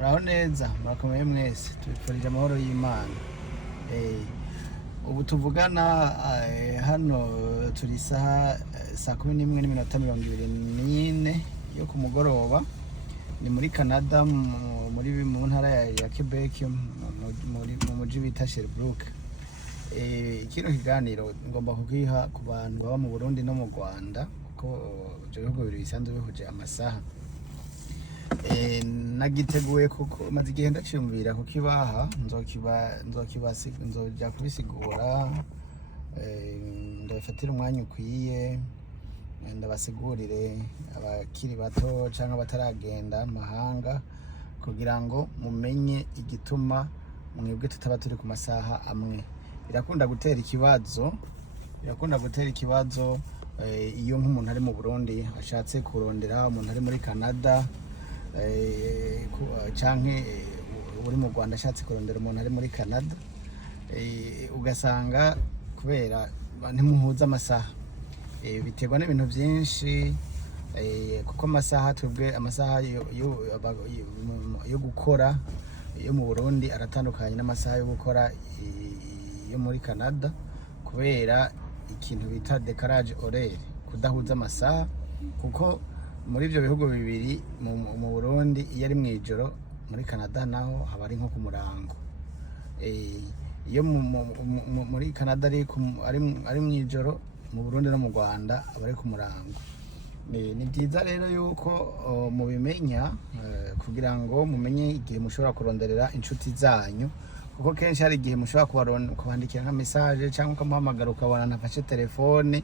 muraho neza murakomeye mwese tubifurije amahoro y'Imana. Ubu tuvugana hano turi saa 11:24 yo ku mugoroba, ni muri Canada mu ntara ya Quebec mu muji bita Sherbrooke. Kino kiganiro ngomba kugiha ku bantu baba mu Burundi no mu Rwanda kuko ibyo bihugu bibiri bisanzwe bihuje amasaha. Nagiteguye kuko maze igihe ndaciyumvira kukibaha, nzoja kubisigura, ndabafatira umwanya ukwiye, ndabasigurire abakiri bato cyangwa bataragenda mahanga kugira ngo mumenye igituma mwebwe tutaba turi ku masaha amwe. Birakunda gutera ikibazo iyo nk'umuntu ari mu Burundi ashatse kurondera umuntu ari muri Canada, canke uri mu Rwanda ashatse kurondera umuntu ari muri Canada, ugasanga kubera ntimuhuza amasaha, biterwa n'ibintu byinshi, kuko amasaha yo gukora yo mu Burundi aratandukanye n'amasaha yo gukora yo muri Canada, kubera ikintu bita décalage horaire, kudahuza amasaha. Kuko muri ibyo bihugu bibiri, mu Burundi iyo ari mwijoro, muri Canada naho haba ari nko ku murango. Iyo muri Canada ari mwijoro, mu Burundi no mu Rwanda aba ari ku murango. Ni byiza rero yuko mubimenya kugira ngo mumenye igihe mushobora kuronderera inshuti zanyu, kuko kenshi hari igihe mushobora kubandikira nka message cyangwa ukamuhamagara ukabona ntafashe telefone,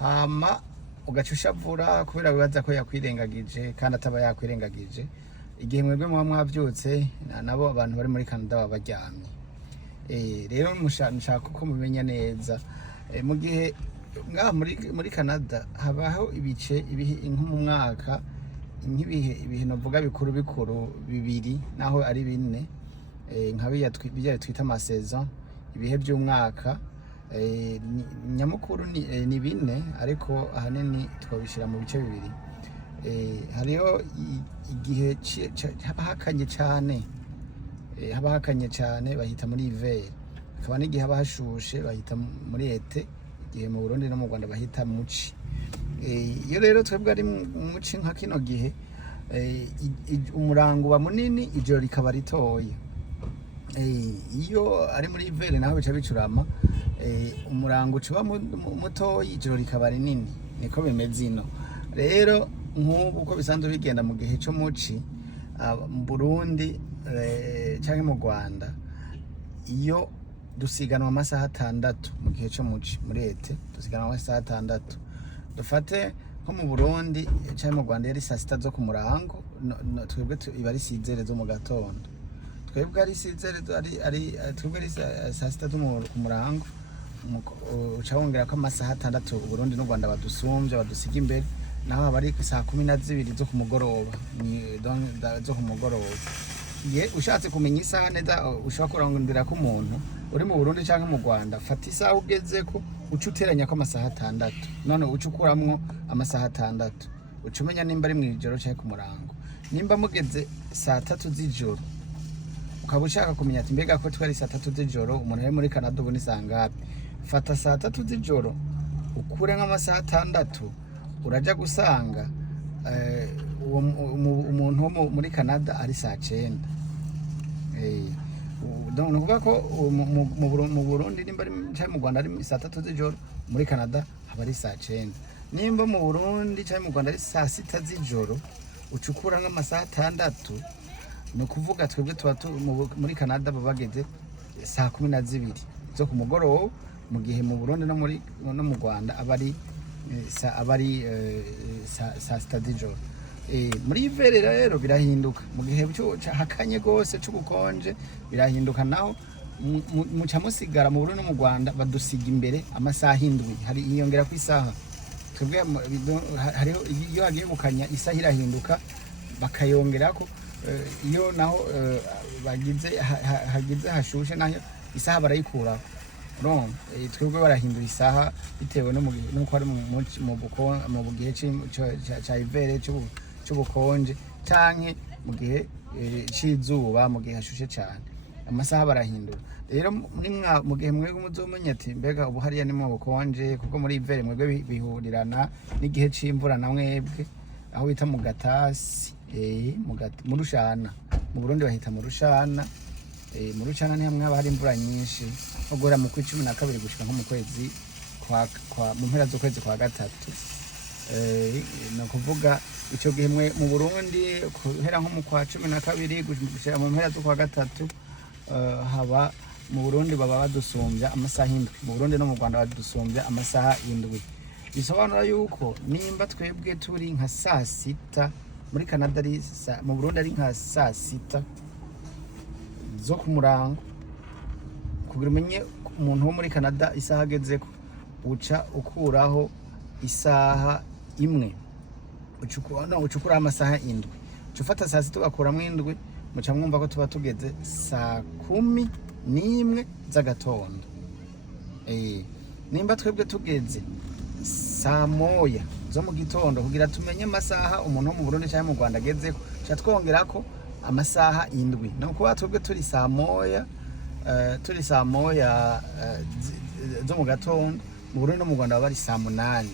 hama ugaca ushavura kubera wibaza ko yakwirengagije kandi ataba yakwirengagije. Igihe mwebwe muba mwavyutse, nabo abantu bari muri Canada baba baryamye. Rero nshaka ko mumenya neza, mu gihe ngaha muri Canada habaho ibihe nko mu mwaka, nk'ibihe novuga bikuru bibiri naho ari bine, nka bijya twita amasaison, ibihe by'umwaka. Nyamukuru ni bine, ariko ahanini twabishira mu bice bibiri. Hariho igihe haba hakanye cyane bahita muri hiver, hakaba n'igihe haba hashushe bahita muri ete, igihe mu Burundi no mu Rwanda bahita muci. Iyo rero twebwe ari muci nka kino gihe, umurango uba munini, ijoro rikaba ritoya. Iyo ari muri hiver naho bica bicurama, umurango ucuba mutoyi, ijoro rikaba rinini. Niko bimeze ino. Rero nk'ubu uko bisanzwe bigenda mu gihe cyo muci, mu Burundi cyangwa mu Rwanda, iyo dusiganwa amasaha 6 mu gihe cyo muci, muri ete dusiganwa amasaha 6. Dufate nko mu Burundi cyangwa mu Rwanda yari saa 6 zo ku murango, twebwe iba ari 6 zo mu gatondo. Twebwe ari saa 6 zo ku murango, uca wongera ko amasaha 6 u Burundi n'u Rwanda badusumbye, badusiga imbere, naho abari saa 12 zo ku mugoroba, zo ku mugoroba. Ushatse kumenya isaha neza, ushobora kurondera ko umuntu uri mu Burundi cyangwa mu Rwanda, fata isaha ugeze ko, uca uteranya ko amasaha 6, none uca ukuramwo amasaha 6, uca umenya nimba ari mwijoro cyangwa ku murango. Nimba mugeze saa 3 z'ijoro, ukaba ushaka kumenya ati mbega ko twari saa 3 z'ijoro, umuntu ari muri Canada ubu ni saa ngapi, fata saa 3 z'ijoro ukure nk'amasaha 6, uraja gusanga umuntu wo muri Canada ari saa 9. Donc nukuvuga ko mu Burundi nimba ari cyangwa mu Rwanda ari saa 3 z'ijoro, muri Canada haba ari saa 9. Nimba mu Burundi cyangwa mu Rwanda ari saa 6 z'ijoro, ucukura nk'amasaha 6, ni ukuvuga twebwe tuba muri Canada babageze saa 12 zo ku mugoroba, mu gihe mu Burundi no mu Rwanda abari saa 6 z'ijoro. Muri hiver rero birahinduka, mu gihe hakanye gose c'ubukonje birahinduka, naho muca musigara mu Burundi no mu Rwanda badusiga imbere amasaha 7, hari iyongera ku isaha. Twebwe hariho iyo hagiye gukanya isaha irahinduka, bakayongerako. Iyo naho hagize hashushe naho isaha barayikuraho. Twebwe barahindura isaha bitewe nuko ari mu gihe ca hiver c'ubukonje, canke mu gihe c'izuba mu gihe hashushe cyane amasaha barahindura rero mu gihe mwebwe muzomenya ati mbega ubu hariya ni mu bukonje kuko muri ivere mwebwe bihurirana n'igihe c'imvura na mwebwe aho bita mu gatasi mu rushana mu Burundi bahita mu rushana mu rushana ni hamwe haba hari imvura nyinshi nko guhera mu kwa 12 gushika nko mu kwezi mu mpera z'ukwezi kwa gatatu no kuvuga ico gihe mu Burundi guhera nko mu kwa 12 gushika mu mpera z'ukwa gatatu haba mu Burundi baba badusumbya amasaha indwi mu Burundi no mu Rwanda badusumbya amasaha indwi bisobanura yuko nimba twebwe turi nka saa sita muri Canada ari mu Burundi ari nka saa sita zo ku murango kugira umenye umuntu wo muri Canada isaha agezeko uca ukuraho isaha imwe ucukura amasaha indwi ufata saa sita ugakuramo indwi muca mwumva ko tuba tugeze saa 11 z'agatondo nimba twebwe tugeze saa moya zo mu gitondo kugira tumenye amasaha umuntu wo mu Burundi cyangwa mu Rwanda agezeko cha twongerako amasaha indwi no kuba twebwe turi saa moya zo mu gatondo mu Burundi no mu Rwanda bari saa 8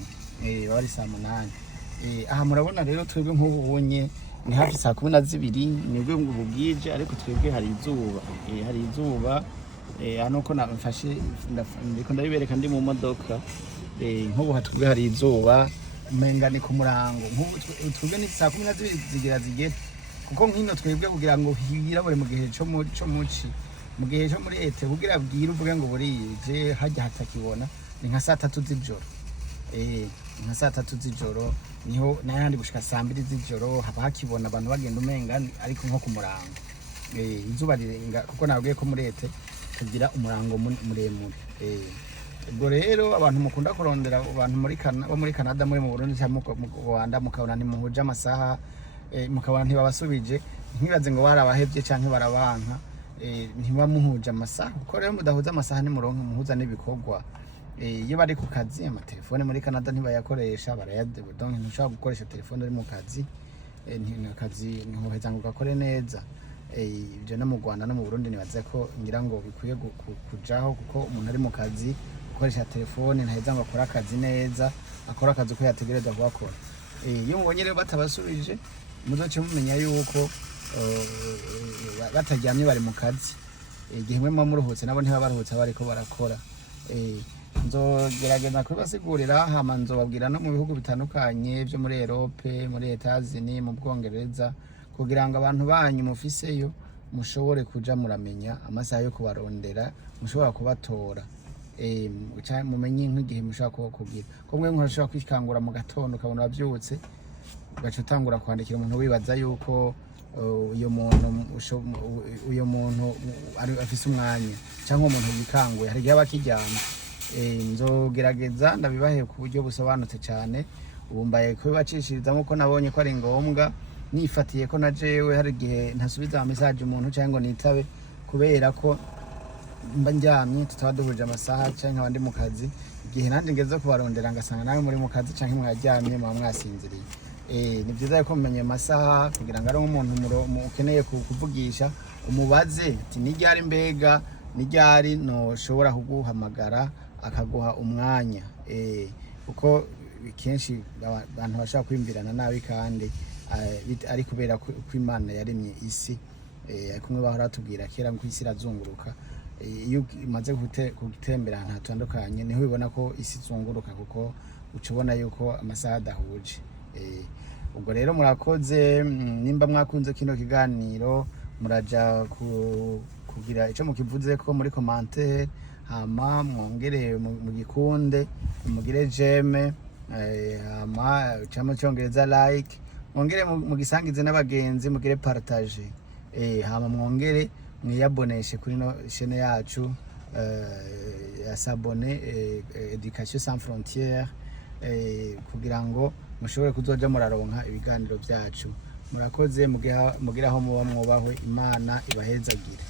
bari saa 8 aha murabona rero twebwe nk'ubunye ni hafi saa 12 nibwo bubwije ariko twebwe hari izuba hano ko nafashe ndiko ndabibereka ndi mu modoka nk'ubu hatubwe hari izuba menga ni ku murango nk'ubu twebwe ni saa 12 zigira zigera kuko nk'ino twebwe kugira ngo hirabure mu gihe cyo muci mu gihe cyo muri ete kugira bwira uvuge ngo burije hajya hatakibona ni nka saa 3 z'ijoro nka saa 3 z'ijoro niho nayandi gushika saa 2 z'ijoro haba hakibona abantu bagenda umenga ariko nko ku murango izuba rirenga kuko nabwiye ko muri ete kugira umurango muremure ubwo rero abantu mukunda kurondera abantu muri Canada muri mu Burundi cyangwa mu Rwanda mukabona ni muhuje amasaha mukabona ntibabasubije nkibaze ngo barabahevye canke barabanka ntibamuhuje amasaha kuko rero mudahuza amasaha ni muronka muhuza n'ibikorwa iyo bari ku kazi amatelefone muri Canada ntibayakoresha donc ntushobora gukoresha telefone uri mu kazi akazi ntuheza ngo ugakore neza ibyo no mu Rwanda no mu Burundi nibaze ko ngira ngo bikwiye kujaho kuko umuntu ari mu kazi gukoresha telefone ntaheza ngo akore akazi neza akora akazi uko yategerezwa gukora iyo mubonye rero batabasubije muzoce mumenya yuko bataryamye bari mu kazi igihe mwe muruhutse nabo ntibaba baruhutse bariko barakora nzogerageza kubasigurira hama nzobabwira no mu bihugu bitandukanye byo muri Europe muri Etats-Unis mu Bwongereza kugira ngo abantu banyu mufiseyo mushobore kuja muramenya amasaha yo kubarondera mushobora kubatora mumenye nk'igihe mushobora kugira ko mwe mushobora kwikangura mu gatondo ukabona wabyutse ugaca utangura kwandikira umuntu wibaza yuko uyo muntu afise umwanya cyangwa umuntu yikanguye hari gihe bakiryama nzogerageza ndabibahe ku buryo busobanutse cyane ubumbaye ko bibacishirizamo ko nabonye ko ari ngombwa nifatiye ko na jewe hari gihe ntasubiza message umuntu cyangwa nitabe kubera ko mba njyamye tutaba duhuje amasaha cyangwa abandi mu kazi igihe nanjye ngeze kubarondera ngasanga nawe muri mu kazi cyangwa mwaryamye muba mwasinziriye ni byiza ko mumenye amasaha kugira ngo ari umuntu ukeneye kuvugisha umubaze ati n'iryari mbega n'iryari noshobora kuguhamagara akaguha umwanya kuko kenshi abantu bashaka kwimbirana nabi kandi ari kubera ko Imana yaremye isi kumwe bahora tubwira kera ngo isi irazunguruka iyo imaze gutembera ahantu hatandukanye niho ubona ko isi izunguruka kuko ucubona yuko amasaha adahuje ubwo rero murakoze nimba mwakunze kino kiganiro muraja kugira ico mukivuze ko muri commentaire hama mwongere mu gikunde mugire j'aime hama cyangwa cyongereza like mwongere mugisangize n'abagenzi mugire partage hama mwongere mwiyaboneshe kuri no chaîne yacu ya s'abonner Education Sans Frontières kugira ngo mushobore kuzoja muraronka ibiganiro byacu murakoze mugiraho muba mwubahwe Imana ibahezagire.